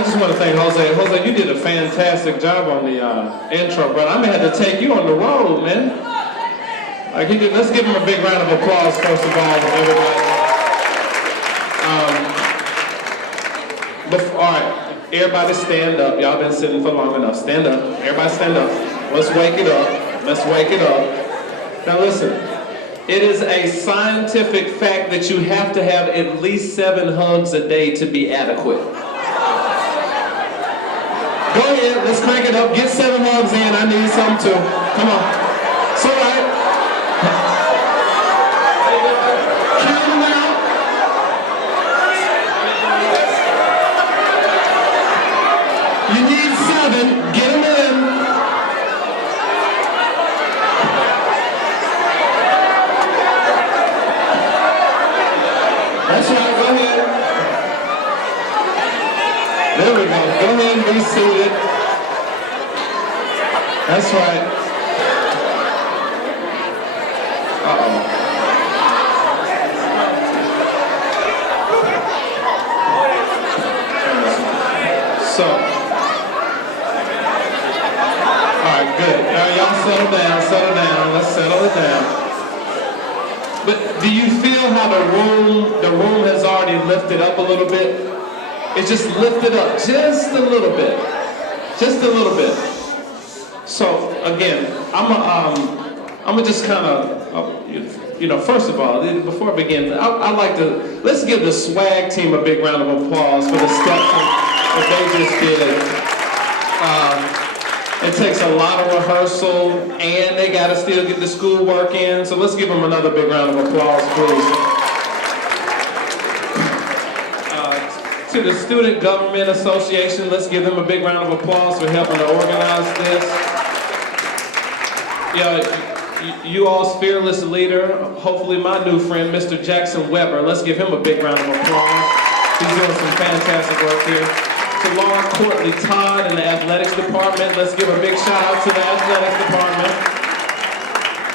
I just want to thank Jose. Jose, you did a fantastic job on the intro, but I'm gonna have to take you on the road, man. Like he did. Let's give him a big round of applause, first of all, everybody. All right, everybody stand up. Y'all been sitting for long enough. Stand up. Everybody stand up. Let's wake it up. Let's wake it up. Now listen. It is a scientific fact that you have to have at least 7 hugs a day to be adequate. Go ahead, let's crank it up. Get 7 hugs in. I need some too. Come on. It's all right. Count them out. You need 7. Get them in. That's right, go ahead. There we go. Go ahead and be seated. That's right. Uh-oh. So. All right, good. Now y'all settle down, settle down. Let's settle it down. But do you feel how the room has already lifted up a little bit? It's just lifted up just a little bit. Just a little bit. So again, I'm gonna just kind of, first of all, before I begin, I like to, let's give the swag team a big round of applause for the steps that they just did. It takes a lot of rehearsal, and they got to still get the schoolwork in. So let's give them another big round of applause, please. To the Student Government Association, let's give them a big round of applause for helping to organize this. Yeah, you all's fearless leader, hopefully my new friend, Mr. Jackson Weber. Let's give him a big round of applause. He's doing some fantastic work here. To Laura Courtney Todd in the athletics department. Let's give a big shout out to the athletics department.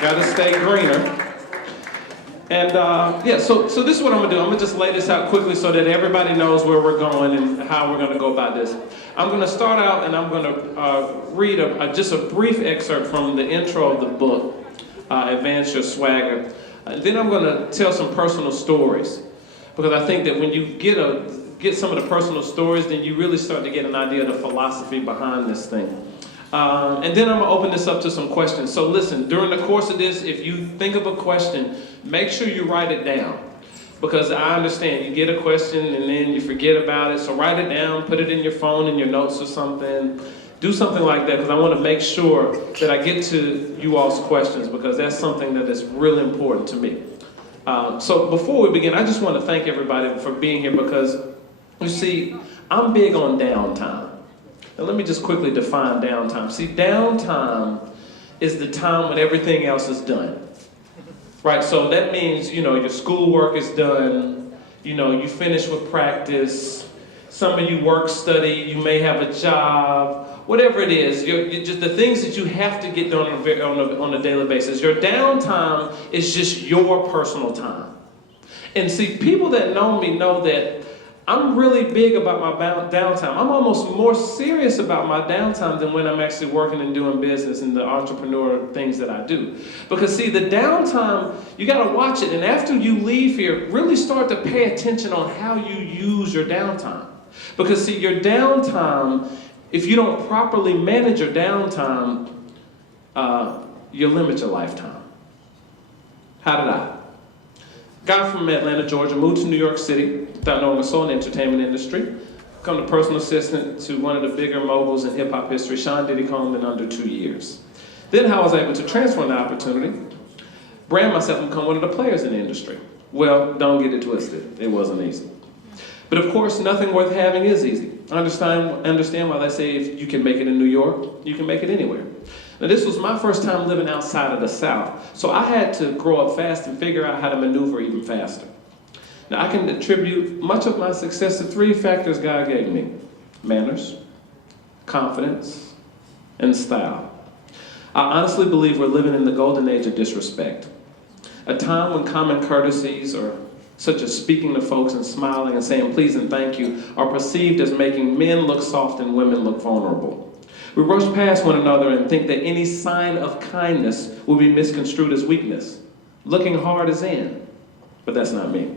Got to stay greener. And so this is what I'm gonna do. I'm gonna just lay this out quickly so that everybody knows where we're going and how we're gonna go about this. I'm gonna start out and I'm gonna read just a brief excerpt from the intro of the book, Advance Your Swagger. Then I'm gonna tell some personal stories, because I think that when you get some of the personal stories, then you really start to get an idea of the philosophy behind this thing. And then I'm gonna open this up to some questions. So listen, during the course of this, if you think of a question, make sure you write it down. Because I understand, you get a question and then you forget about it, so write it down, put it in your phone, in your notes or something. Do something like that, because I wanna make sure that I get to you all's questions, because that's something that is really important to me. So before we begin, I just wanna thank everybody for being here, because you see, I'm big on downtime. Now let me just quickly define downtime. See, downtime is the time when everything else is done. Right, so that means, your schoolwork is done, you finish with practice, some of you work, study, you may have a job, whatever it is, just the things that you have to get done on a daily basis. Your downtime is just your personal time. And see, people that know me know that I'm really big about my downtime. I'm almost more serious about my downtime than when I'm actually working and doing business and the entrepreneur things that I do. Because see, the downtime, you gotta watch it, and after you leave here, really start to pay attention on how you use your downtime. Because see, your downtime, if you don't properly manage your downtime, you'll limit your lifetime. How did I? Guy from Atlanta, Georgia, moved to New York City, started knowing the soul and entertainment industry, become the personal assistant to one of the bigger moguls in hip-hop history, Sean Diddy Combs, in under 2 years. Then I was able to transform the opportunity, brand myself and become one of the players in the industry. Well, don't get it twisted, it wasn't easy. But of course, nothing worth having is easy. I understand why they say if you can make it in New York, you can make it anywhere. Now this was my first time living outside of the South, so I had to grow up fast and figure out how to maneuver even faster. Now I can attribute much of my success to 3 factors God gave me: manners, confidence, and style. I honestly believe we're living in the golden age of disrespect, a time when common courtesies are such as speaking to folks and smiling and saying please and thank you, are perceived as making men look soft and women look vulnerable. We rush past one another and think that any sign of kindness will be misconstrued as weakness. Looking hard is in, but that's not me.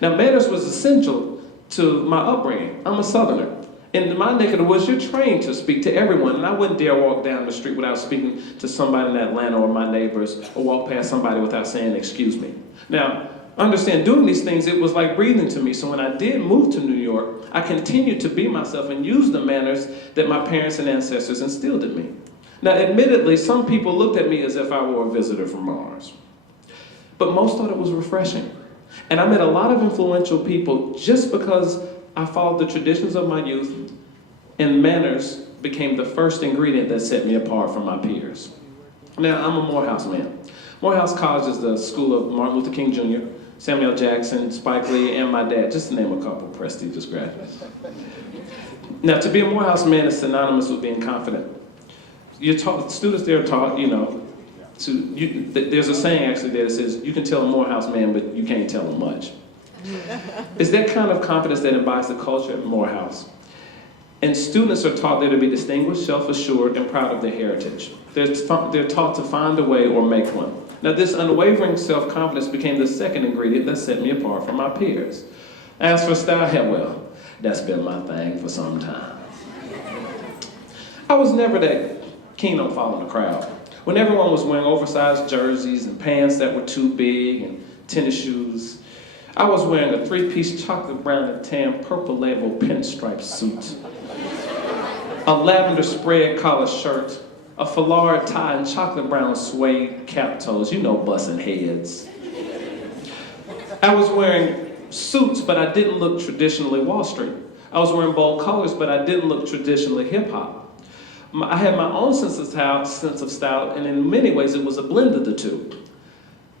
Now, manners was essential to my upbringing. I'm a Southerner. In my neck of the woods, you're trained to speak to everyone, and I wouldn't dare walk down the street without speaking to somebody in Atlanta or my neighbors, or walk past somebody without saying, excuse me. Now, understand, doing these things, it was like breathing to me. So when I did move to New York, I continued to be myself and use the manners that my parents and ancestors instilled in me. Now, admittedly, some people looked at me as if I were a visitor from Mars. But most thought it was refreshing. And I met a lot of influential people just because I followed the traditions of my youth, and manners became the first ingredient that set me apart from my peers. Now, I'm a Morehouse man. Morehouse College is the school of Martin Luther King Jr., Samuel Jackson, Spike Lee, and my dad, just to name a couple prestigious graduates. Now, to be a Morehouse man is synonymous with being confident. Students there are taught, there's a saying actually there that says, you can tell a Morehouse man, but you can't tell him much. It's that kind of confidence that embodies the culture at Morehouse. And students are taught they're to be distinguished, self-assured, and proud of their heritage. They're taught to find a way or make one. Now, this unwavering self-confidence became the second ingredient that set me apart from my peers. As for style, well, that's been my thing for some time. I was never that keen on following the crowd. When everyone was wearing oversized jerseys and pants that were too big and tennis shoes, I was wearing a three-piece chocolate brown and tan purple label pinstripe suit, a lavender spread collar shirt, a foulard tie, and chocolate brown suede cap toes, bussin' heads. I was wearing suits, but I didn't look traditionally Wall Street. I was wearing bold colors, but I didn't look traditionally hip-hop. I had my own sense of style, and in many ways it was a blend of the two.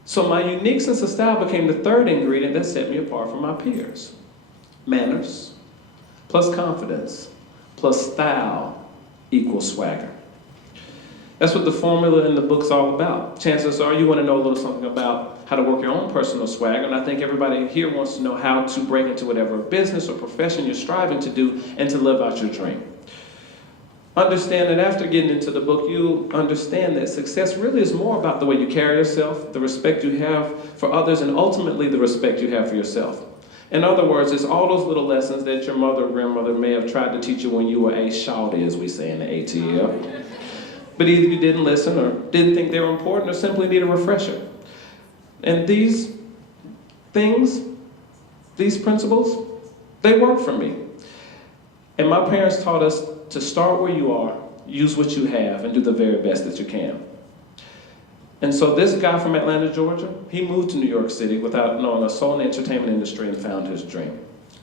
So my unique sense of style became the third ingredient that set me apart from my peers. Manners, plus confidence, plus style equals swagger. That's what the formula in the book's all about. Chances are you want to know a little something about how to work your own personal swagger, and I think everybody here wants to know how to break into whatever business or profession you're striving to do and to live out your dream. Understand that after getting into the book, you'll understand that success really is more about the way you carry yourself, the respect you have for others, and ultimately the respect you have for yourself. In other words, it's all those little lessons that your mother or grandmother may have tried to teach you when you were a shawty, as we say in the ATL. But either you didn't listen or didn't think they were important or simply need a refresher. And these things, these principles, they work for me. And my parents taught us to start where you are, use what you have, and do the very best that you can. And so this guy from Atlanta, Georgia, he moved to New York City without knowing a soul in the entertainment industry and found his dream.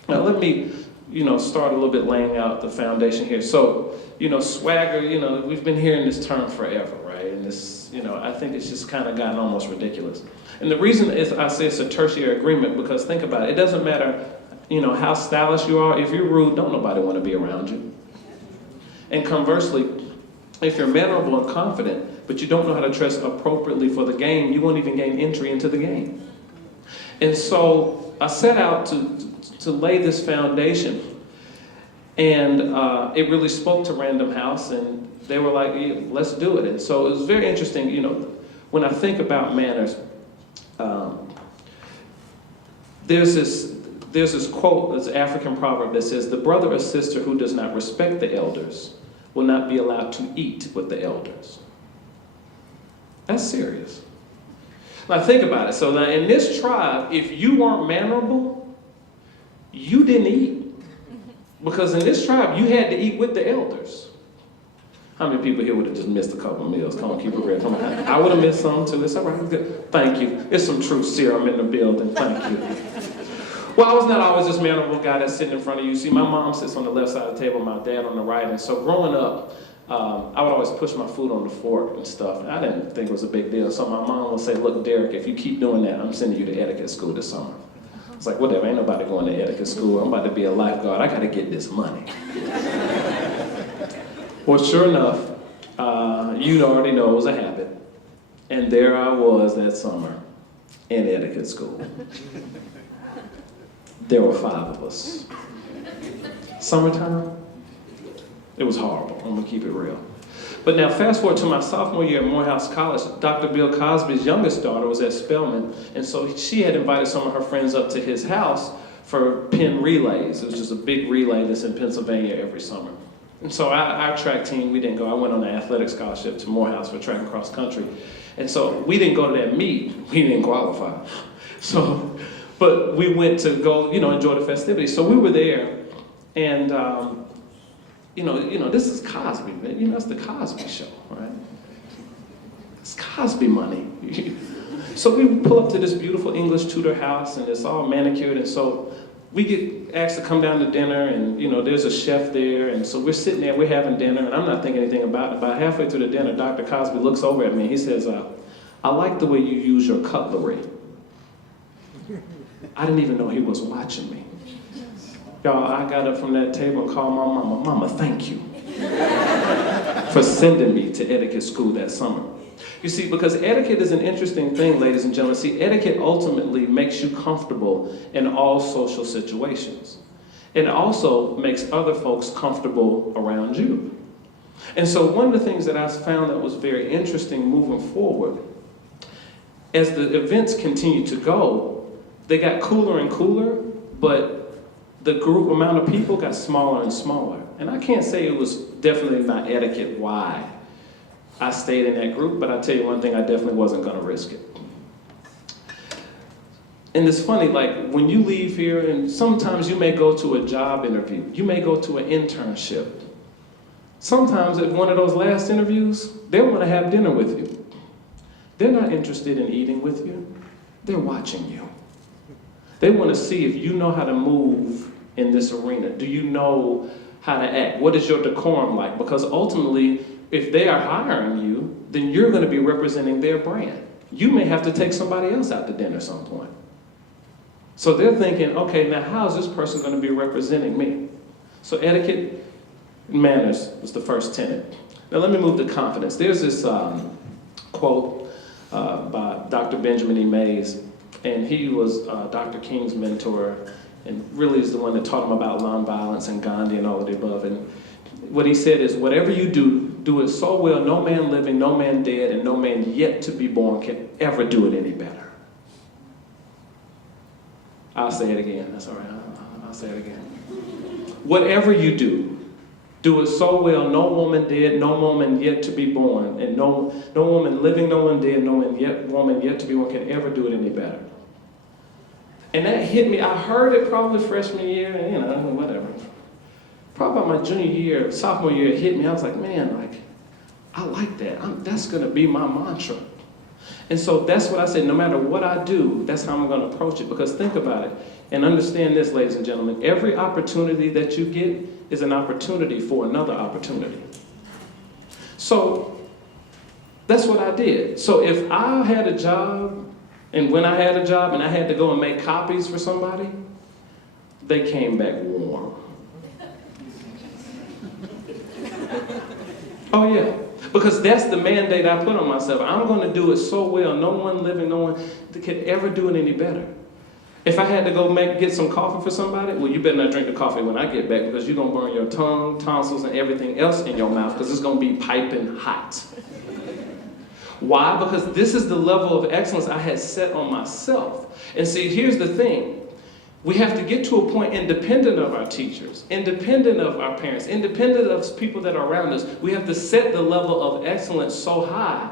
Now let me, start a little bit laying out the foundation here. So, swagger, we've been hearing this term forever, right? And this, I think it's just kind of gotten almost ridiculous. And the reason is I say it's a tertiary agreement because think about it. It doesn't matter, how stylish you are. If you're rude, don't nobody want to be around you. And conversely, if you're mannerable and confident, but you don't know how to dress appropriately for the game, you won't even gain entry into the game. And so I set out to lay this foundation, and it really spoke to Random House, and they were like, yeah, let's do it. And so it was very interesting, when I think about manners, there's this quote, this African proverb that says, the brother or sister who does not respect the elders will not be allowed to eat with the elders. That's serious. Now think about it. So now in this tribe, if you weren't mannerable, you didn't eat. Because in this tribe, you had to eat with the elders. How many people here would have just missed a couple meals? Come on, keep it real. Come on. I would have missed some too. It's all right. Good. Thank you. There's some truth serum in the building. Thank you. Well, I was not always this mannerable guy that's sitting in front of you. See, my mom sits on the left side of the table, my dad on the right. And so growing up, I would always push my food on the fork and stuff. And I didn't think it was a big deal. So my mom would say, look, Derrick, if you keep doing that, I'm sending you to etiquette school this summer. It's like, whatever, ain't nobody going to etiquette school. I'm about to be a lifeguard. I got to get this money. Well, sure enough, you'd already know it was a habit. And there I was that summer in etiquette school. There were 5 of us. Summertime, it was horrible. I'm gonna keep it real. But now fast forward to my sophomore year at Morehouse College, Dr. Bill Cosby's youngest daughter was at Spelman, and so she had invited some of her friends up to his house for pen relays. It was just a big relay that's in Pennsylvania every summer. And so our track team, we didn't go. I went on an athletic scholarship to Morehouse for track and cross country. And so we didn't go to that meet. We didn't qualify. So, but we went to go, enjoy the festivities. So we were there, and this is Cosby, man. It's the Cosby Show, right? It's Cosby money. So we pull up to this beautiful English Tudor house, and it's all manicured, and so we get asked to come down to dinner, and there's a chef there, and so we're sitting there, we're having dinner, and I'm not thinking anything about it. About halfway through the dinner, Dr. Cosby looks over at me, and he says, I like the way you use your cutlery. I didn't even know he was watching me. Y'all, I got up from that table and called my mama. Mama, thank you for sending me to etiquette school that summer. You see, because etiquette is an interesting thing, ladies and gentlemen. See, etiquette ultimately makes you comfortable in all social situations. It also makes other folks comfortable around you. And so one of the things that I found that was very interesting moving forward, as the events continued to go, they got cooler and cooler, but the group amount of people got smaller and smaller. And I can't say it was definitely not etiquette why I stayed in that group, but I tell you one thing, I definitely wasn't gonna risk it. And it's funny, like when you leave here, and sometimes you may go to a job interview, you may go to an internship. Sometimes at one of those last interviews, they wanna have dinner with you. They're not interested in eating with you, they're watching you. They wanna see if you know how to move in this arena. Do you know how to act? What is your decorum like? Because ultimately, if they are hiring you, then you're going to be representing their brand. You may have to take somebody else out to dinner at some point. So they're thinking, okay, now how is this person going to be representing me? So etiquette and manners was the first tenet. Now let me move to confidence. There's this quote by Dr. Benjamin E. Mays, and he was Dr. King's mentor, and really is the one that taught him about nonviolence and Gandhi and all of the above. And what he said is, whatever you do, do it so well, no man living, no man dead, and no man yet to be born can ever do it any better. I'll say it again, that's all right, I'll say it again. Whatever you do, do it so well, no woman dead, no woman yet to be born, and no woman living, no one dead, no woman yet to be born can ever do it any better. And that hit me. I heard it probably freshman year, and whatever. Probably about my junior year, sophomore year, it hit me. I was like, man, I like that. That's gonna be my mantra. And so that's what I said, no matter what I do, that's how I'm gonna approach it. Because think about it, and understand this, ladies and gentlemen, every opportunity that you get is an opportunity for another opportunity. So that's what I did. So if I had a job, and when I had a job and I had to go and make copies for somebody, they came back warm. Oh yeah, because that's the mandate I put on myself. I'm gonna do it so well, no one living, no one could ever do it any better. If I had to go get some coffee for somebody, well, you better not drink the coffee when I get back, because you're gonna burn your tongue, tonsils, and everything else in your mouth, because it's gonna be piping hot. Why? Because this is the level of excellence I had set on myself. And see, here's the thing. We have to get to a point independent of our teachers, independent of our parents, independent of people that are around us. We have to set the level of excellence so high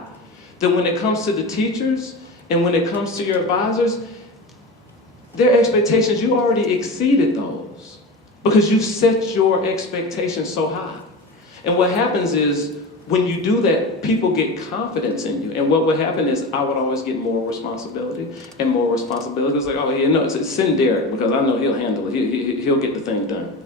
that when it comes to the teachers and when it comes to your advisors, their expectations, you already exceeded those because you've set your expectations so high. And what happens is, when you do that, people get confidence in you. And what would happen is I would always get more responsibility and more responsibility. It's like, oh, yeah, no, send Derrick, because I know he'll handle it. He'll get the thing done.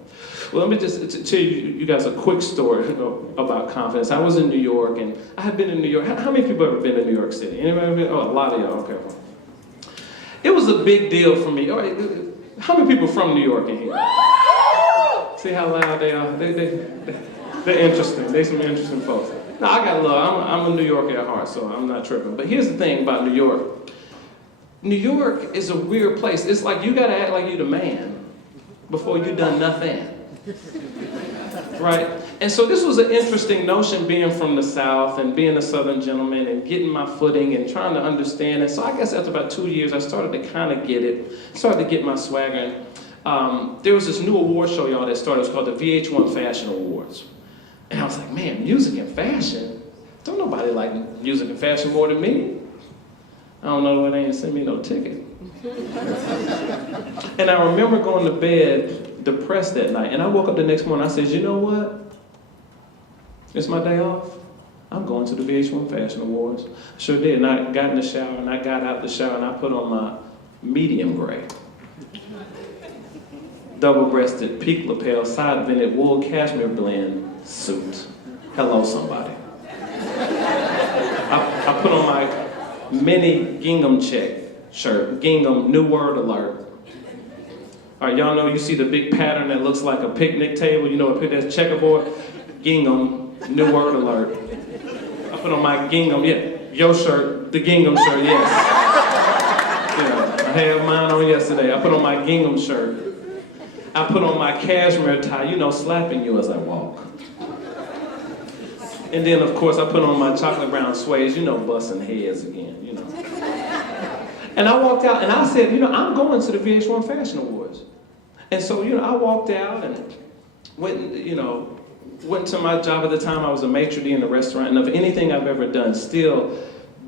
Well, let me just tell you guys a quick story about confidence. I was in New York, and I had been in New York. How many people have ever been to New York City? Anybody been? Oh, a lot of y'all, okay. It was a big deal for me. All right, how many people from New York in here? See how loud they are? They're interesting. They're some interesting folks. Now, I got love. I'm a New Yorker at heart, so I'm not tripping. But here's the thing about New York. New York is a weird place. It's like you got to act like you're the man, before you done nothing. Right? And so this was an interesting notion, being from the South and being a Southern gentleman and getting my footing and trying to understand. And so I guess after about 2 years, I started to kind of get it, started to get my swagger. And there was this new award show, y'all, that started. It was called the VH1 Fashion Awards. And I was like, man, music and fashion? Don't nobody like music and fashion more than me. I don't know why they ain't send me no ticket. And I remember going to bed depressed that night. And I woke up the next morning, I said, you know what? It's my day off. I'm going to the VH1 Fashion Awards. I sure did. And I got in the shower, and I got out the shower, and I put on my medium gray, double-breasted, peak lapel, side-vented wool cashmere blend suit. Hello, somebody. I put on my mini gingham check shirt. Gingham, new word alert. All right, y'all know you see the big pattern that looks like a picnic table. You know what that's checkerboard? Gingham, new word alert. I put on my gingham, yeah, your shirt, the gingham shirt, yes. Yeah, I had mine on yesterday. I put on my gingham shirt. I put on my cashmere tie, you know, slapping you as I walk. And then, of course, I put on my chocolate brown suede, you know, busting heads again, you know. And I walked out, and I said, you know, I'm going to the VH1 Fashion Awards. And so, you know, I walked out and went to my job at the time. I was a maitre d' in the restaurant, and of anything I've ever done, still,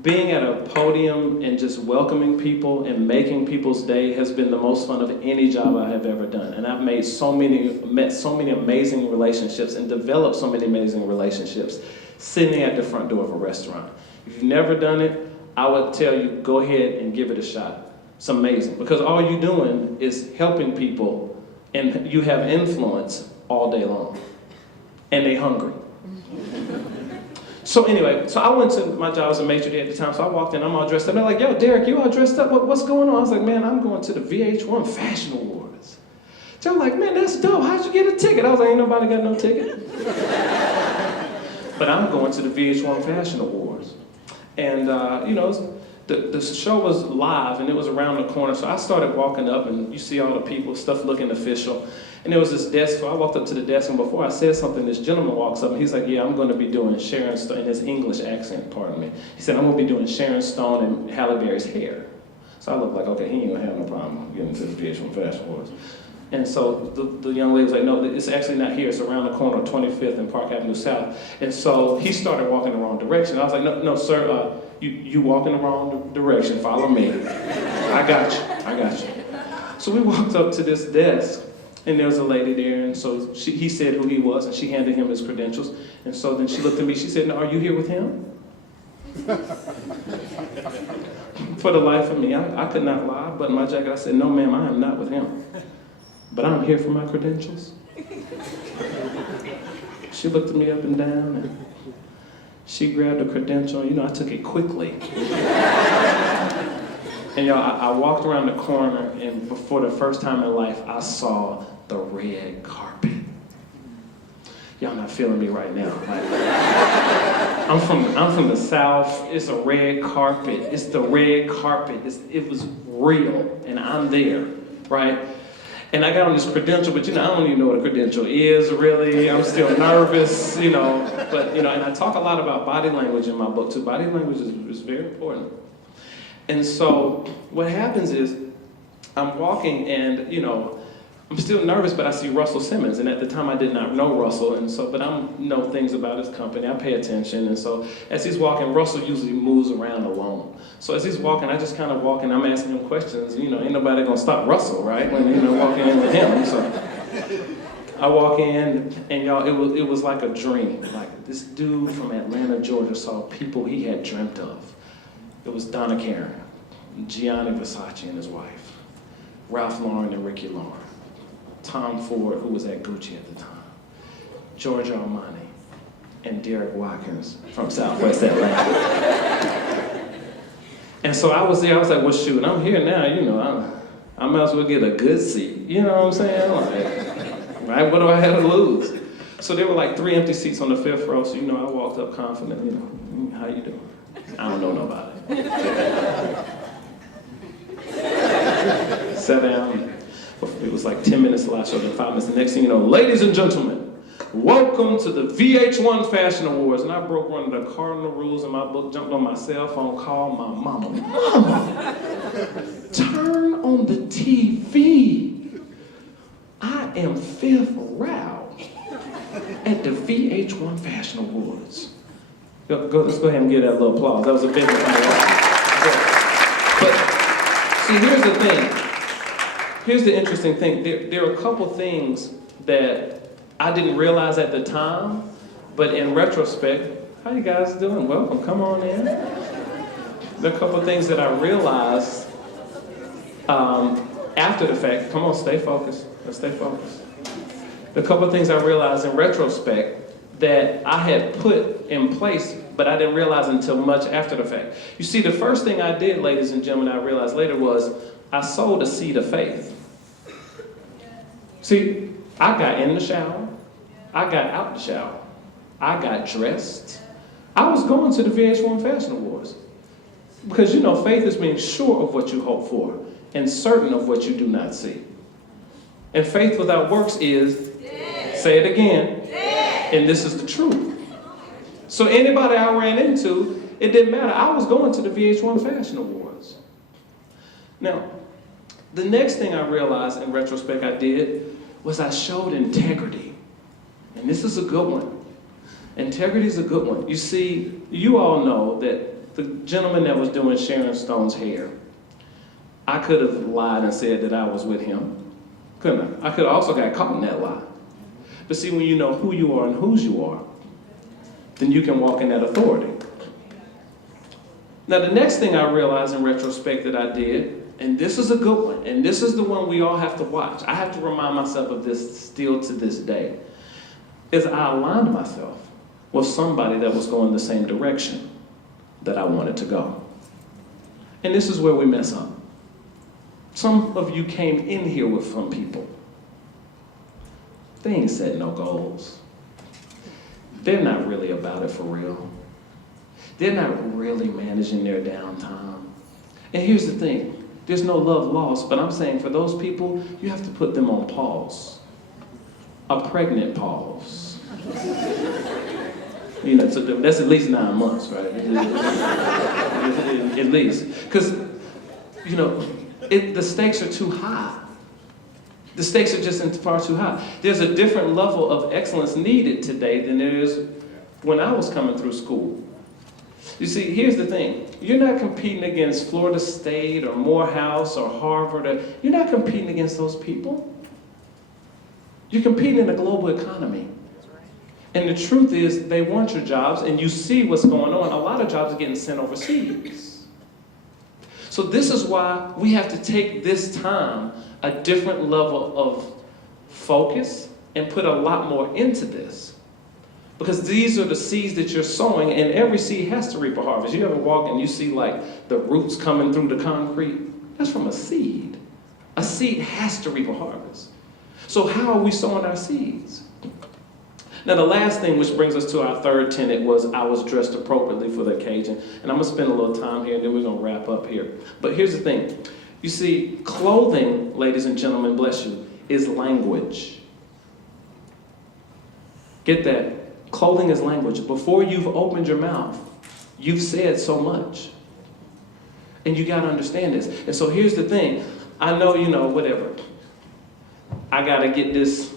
being at a podium and just welcoming people and making people's day has been the most fun of any job I have ever done. And I've met so many amazing relationships and developed so many amazing relationships sitting at the front door of a restaurant. If you've never done it, I would tell you, go ahead and give it a shot. It's amazing, because all you're doing is helping people, and you have influence all day long. And they hungry. So anyway, so I went to my job as a maitre d' at the time, so I walked in, I'm all dressed up. They're like, yo, Derrick, you all dressed up? What's going on? I was like, man, I'm going to the VH1 Fashion Awards. They're like, man, that's dope. How'd you get a ticket? I was like, ain't nobody got no ticket. But I'm going to the VH1 Fashion Awards. And, you know, the show was live, and it was around the corner, so I started walking up, and you see all the people, stuff looking official. And there was this desk, so I walked up to the desk, and before I said something, this gentleman walks up, and he's like, yeah, I'm going to be doing Sharon Stone, in his English accent, pardon me. He said, I'm going to be doing Sharon Stone and Halle Berry's hair. So I looked like, okay, he ain't going to have no problem getting to the VH1 Fashion Awards. And so the young lady was like, no, it's actually not here. It's around the corner, 25th and Park Avenue South. And so he started walking the wrong direction. I was like, no, sir, you walk in the wrong direction. Follow me. I got you. So we walked up to this desk, and there was a lady there, and so he said who he was, and she handed him his credentials. And so then she looked at me, she said, now, are you here with him? For the life of me, I could not lie, but in my jacket I said, no ma'am, I am not with him. But I'm here for my credentials. She looked at me up and down, and she grabbed a credential. You know, I took it quickly. And y'all, I walked around the corner, and for the first time in life, I saw the red carpet. Y'all not feeling me right now. Like, I'm from the South. It's a red carpet. It's the red carpet. It was real, and I'm there, right? And I got on this credential, but you know, I don't even know what a credential is really. I'm still nervous, you know. But you know, and I talk a lot about body language in my book too. Body language is very important. And so what happens is, I'm walking, and you know, I'm still nervous, but I see Russell Simmons, and at the time I did not know Russell, and so, but I know things about his company, I pay attention, and so as he's walking, Russell usually moves around alone. So as he's walking, I just kind of walk, and I'm asking him questions. You know, ain't nobody gonna stop Russell, right? When, you know, walking in with him. So I walk in, and y'all, it was like a dream. Like this dude from Atlanta, Georgia, saw people he had dreamt of. It was Donna Karan, Gianni Versace and his wife, Ralph Lauren and Ricky Lauren, Tom Ford, who was at Gucci at the time, Giorgio Armani, and Derrick Watkins from Southwest Atlanta. And so I was there, I was like, well shoot, I'm here now, you know, I might as well get a good seat. You know what I'm saying? Like, right, what do I have to lose? So there were like 3 empty seats on the 5th row, so you know, I walked up confident, you know, how you doing? I don't know nobody. Sat down. It was like 10 minutes last show, then 5 minutes. The next thing you know, ladies and gentlemen, welcome to the VH1 Fashion Awards. And I broke one of the cardinal rules in my book, jumped on my cell phone, called my mama. Mama, turn on the TV. I am fifth round at the VH1 Fashion Awards. Let's go ahead and give that a little applause. That was a big one. But see, here's the thing. Here's the interesting thing. There are a couple things that I didn't realize at the time, but in retrospect, how you guys doing? Welcome, come on in. There are a couple things that I realized after the fact. Come on, stay focused. Let's stay focused. There are a couple things I realized in retrospect that I had put in place, but I didn't realize until much after the fact. You see, the first thing I did, ladies and gentlemen, I realized later was I sowed a seed of faith. See, I got in the shower. I got out the shower. I got dressed. I was going to the VH1 Fashion Awards. Because you know, faith is being sure of what you hope for and certain of what you do not see. And faith without works is, say it again, and this is the truth. So anybody I ran into, it didn't matter. I was going to the VH1 Fashion Awards. Now, the next thing I realized in retrospect I did was I showed integrity. And this is a good one. Integrity is a good one. You see, you all know that the gentleman that was doing Sharon Stone's hair, I could have lied and said that I was with him. Couldn't I? I could have also got caught in that lie. But see, when you know who you are and whose you are, then you can walk in that authority. Now, the next thing I realized in retrospect that I did, and this is a good one, and this is the one we all have to watch. I have to remind myself of this still to this day, is I aligned myself with somebody that was going the same direction that I wanted to go. And this is where we mess up. Some of you came in here with some people. They ain't set no goals. They're not really about it for real. They're not really managing their downtime. And here's the thing. There's no love lost, but I'm saying for those people, you have to put them on pause. A pregnant pause. You know, so that's at least 9 months, right? At least. Because, you know, the stakes are too high. The stakes are just far too high. There's a different level of excellence needed today than there is when I was coming through school. You see, here's the thing. You're not competing against Florida State or Morehouse or Harvard. You're not competing against those people. You're competing in a global economy. And the truth is, they want your jobs, and you see what's going on. A lot of jobs are getting sent overseas. So this is why we have to take this time a different level of focus and put a lot more into this. Because these are the seeds that you're sowing, and every seed has to reap a harvest. You ever walk and you see like the roots coming through the concrete? That's from a seed. A seed has to reap a harvest. So how are we sowing our seeds? Now the last thing, which brings us to our third tenet, was I was dressed appropriately for the occasion. And I'm gonna spend a little time here and then we're gonna wrap up here. But here's the thing. You see, clothing, ladies and gentlemen, bless you, is language. Get that? Clothing is language. Before you've opened your mouth, you've said so much. And you gotta understand this. And so here's the thing. I know, you know, whatever. I gotta get this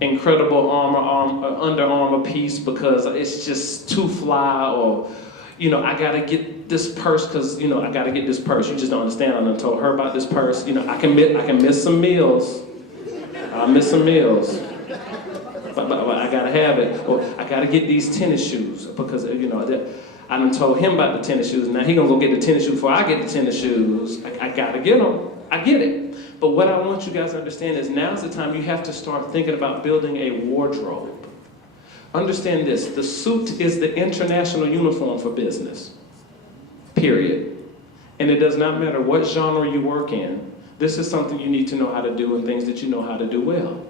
incredible Under Armour piece because it's just too fly, or, you know, I gotta get this purse because, you know, I gotta get this purse. You just don't understand. I done told her about this purse. You know, I can miss some meals. I'll miss some meals. But I gotta have it. Or I gotta get these tennis shoes because, you know, I done told him about the tennis shoes. Now he gonna go get the tennis shoes before I get the tennis shoes. I gotta get them. I get it. But what I want you guys to understand is now's the time you have to start thinking about building a wardrobe. Understand this. The suit is the international uniform for business. Period. And it does not matter what genre you work in. This is something you need to know how to do and things that you know how to do well.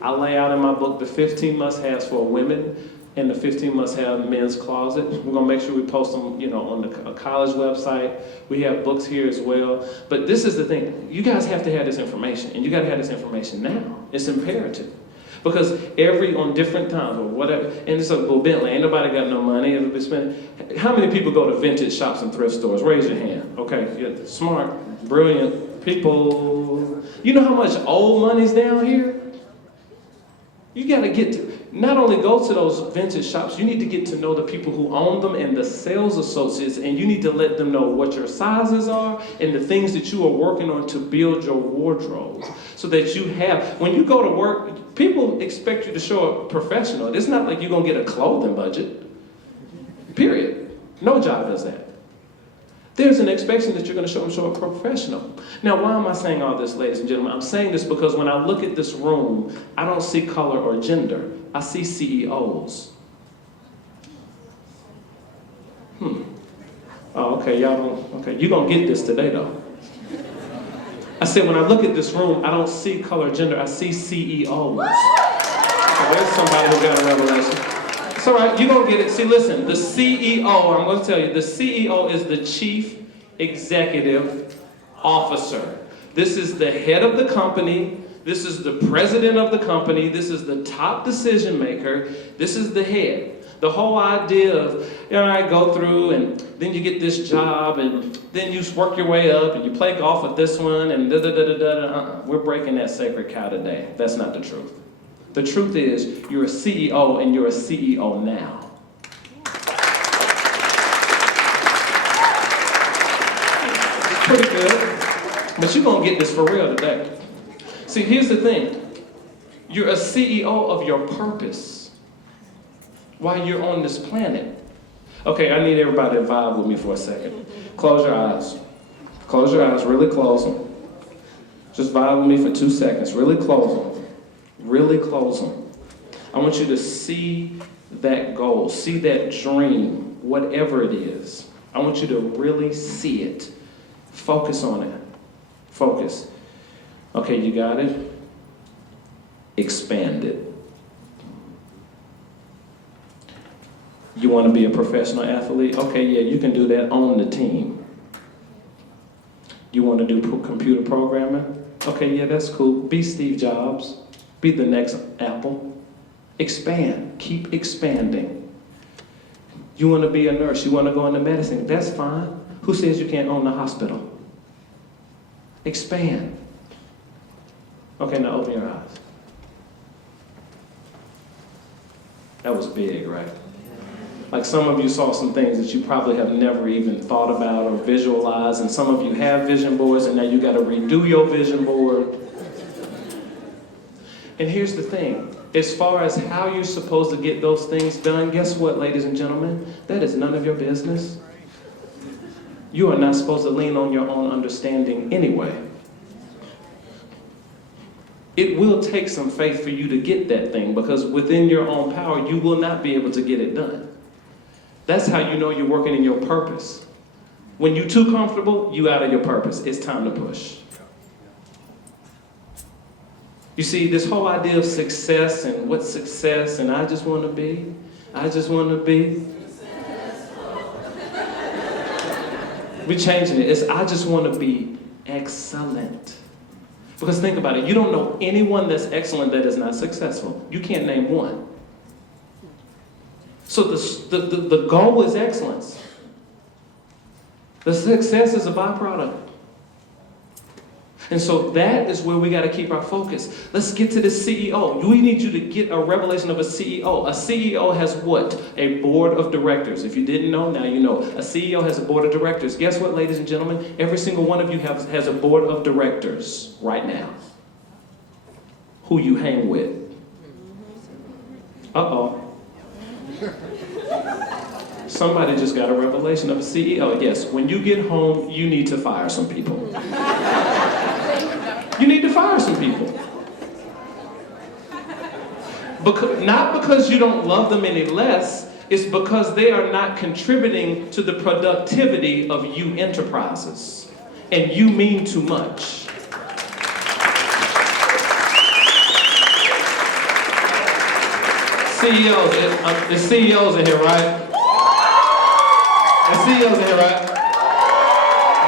I lay out in my book the 15 must-haves for women and the 15 must-have men's closet. We're gonna make sure we post them, on the college website. We have books here as well. But this is the thing, you guys have to have this information, and you gotta have this information now. It's imperative. Because on different times, or whatever, and it's like, well, Bentley, ain't nobody got no money, it'll be spent. How many people go to vintage shops and thrift stores? Raise your hand. Okay, yeah, smart, brilliant people. You know how much old money's down here? You gotta not only go to those vintage shops, you need to get to know the people who own them and the sales associates, and you need to let them know what your sizes are and the things that you are working on to build your wardrobe. So that you have, when you go to work, people expect you to show up professional. It's not like you're gonna get a clothing budget, period. No job does that. There's an expectation that you're gonna show up professional. Now, why am I saying all this, ladies and gentlemen? I'm saying this because when I look at this room, I don't see color or gender. I see CEOs. Oh, okay, y'all don't, okay. You're gonna get this today, though. I said, when I look at this room, I don't see color or gender, I see CEOs. So there's somebody who got a revelation. It's all right, you're gonna get it. See, listen, the CEO, I'm gonna tell you, the CEO is the Chief Executive Officer. This is the head of the company. This is the president of the company. This is the top decision maker. This is the head. The whole idea of, I go through and then you get this job and then you work your way up and you play golf with this one and da-da-da-da-da. We're breaking that sacred cow today. That's not the truth. The truth is, you're a CEO and you're a CEO now. It's pretty good, but you're gonna get this for real today. See, here's the thing. You're a CEO of your purpose while you're on this planet. Okay, I need everybody to vibe with me for a second. Close your eyes. Close your eyes, really close them. Just vibe with me for 2 seconds. Really close them. Really close them. I want you to see that goal, see that dream, whatever it is. I want you to really see it. Focus on it. Focus. Okay, you got it? Expand it. You want to be a professional athlete? Okay, yeah, you can do that on the team. You want to do computer programming? Okay, yeah, that's cool. Be Steve Jobs. Be the next Apple. Expand. Keep expanding. You want to be a nurse? You want to go into medicine? That's fine. Who says you can't own the hospital? Expand. Okay, now open your eyes. That was big, right? Like some of you saw some things that you probably have never even thought about or visualized, and some of you have vision boards and now you gotta redo your vision board. And here's the thing, as far as how you're supposed to get those things done, guess what, ladies and gentlemen? That is none of your business. You are not supposed to lean on your own understanding anyway. It will take some faith for you to get that thing, because within your own power, you will not be able to get it done. That's how you know you're working in your purpose. When you're too comfortable, you out of your purpose. It's time to push. You see, this whole idea of success and what's success and I just want to be. We're changing it. It's I just want to be excellent. Because think about it, you don't know anyone that's excellent that is not successful. You can't name one. So the goal is excellence. The success is a byproduct. And so that is where we got to keep our focus. Let's get to the CEO. We need you to get a revelation of a CEO. A CEO has what? A board of directors. If you didn't know, now you know. A CEO has a board of directors. Guess what, ladies and gentlemen? Every single one of you has a board of directors right now. Who you hang with. Uh-oh. Somebody just got a revelation of a CEO. Yes, when you get home, you need to fire some people. You need to fire some people. Not because you don't love them any less, it's because they are not contributing to the productivity of you enterprises. And you mean too much. CEOs, there's CEOs in here, right? There's CEOs in here, right?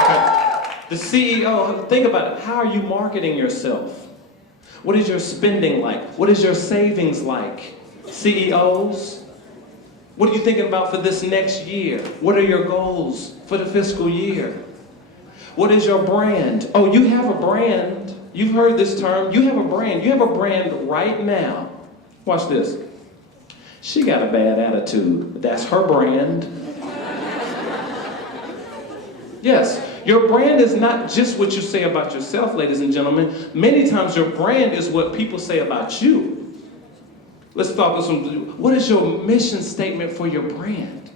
Okay. The CEO, think about it. How are you marketing yourself? What is your spending like? What is your savings like? CEOs, what are you thinking about for this next year? What are your goals for the fiscal year? What is your brand? Oh, you have a brand. You've heard this term. You have a brand. You have a brand right now. Watch this. She got a bad attitude. That's her brand. Yes, your brand is not just what you say about yourself, ladies and gentlemen. Many times your brand is what people say about you. Let's talk about some. What is your mission statement for your brand?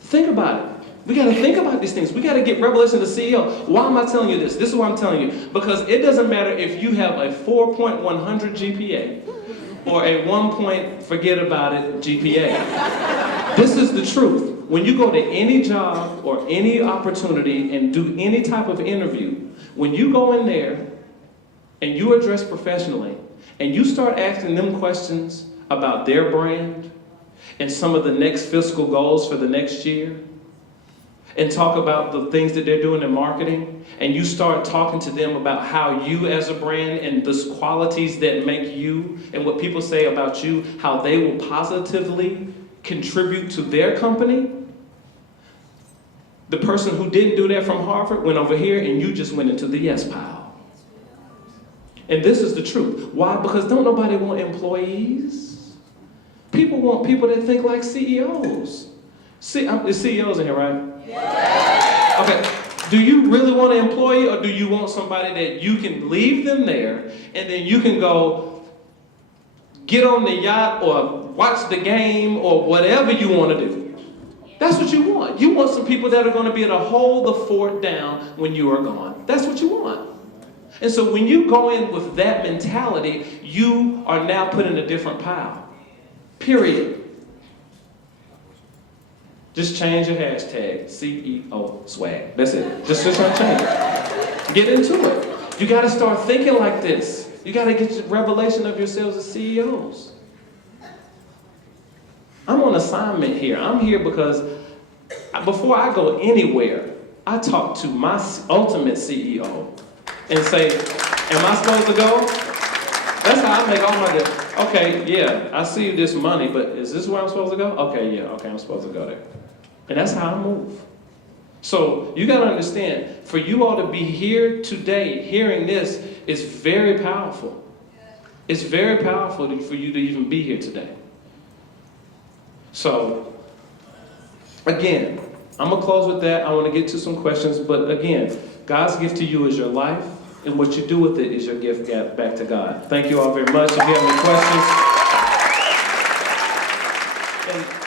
Think about it. We got to think about these things. We got to get revelation to CEO. Why am I telling you this? This is why I'm telling you. Because it doesn't matter if you have a 4.100 GPA or a 1 point forget about it GPA. This is the truth. When you go to any job or any opportunity and do any type of interview, when you go in there and you address professionally and you start asking them questions about their brand and some of the next fiscal goals for the next year, and talk about the things that they're doing in marketing, and you start talking to them about how you as a brand and the qualities that make you and what people say about you, how they will positively contribute to their company. The person who didn't do that from Harvard went over here and you just went into the yes pile. And this is the truth. Why? Because don't nobody want employees. People want people that think like CEOs. See, there's CEOs in here, right? Okay, do you really want an employee, or do you want somebody that you can leave them there and then you can go get on the yacht or watch the game or whatever you want to do? That's what you want. You want some people that are going to be able to hold the fort down when you are gone. That's what you want. And so when you go in with that mentality, you are now put in a different pile. Period. Just change your hashtag, CEO swag. That's it. Just try to change it. Get into it. You got to start thinking like this. You got to get your revelation of yourselves as CEOs. I'm on assignment here. I'm here because before I go anywhere, I talk to my ultimate CEO and say, am I supposed to go? That's how I make all my deals. Okay, yeah, I see this money, but is this where I'm supposed to go? Okay, yeah, okay, I'm supposed to go there. And that's how I move. So you got to understand, for you all to be here today, hearing this, is very powerful. It's very powerful for you to even be here today. So, again, I'm going to close with that. I want to get to some questions. But again, God's gift to you is your life, and what you do with it is your gift back to God. Thank you all very much. If you have any questions.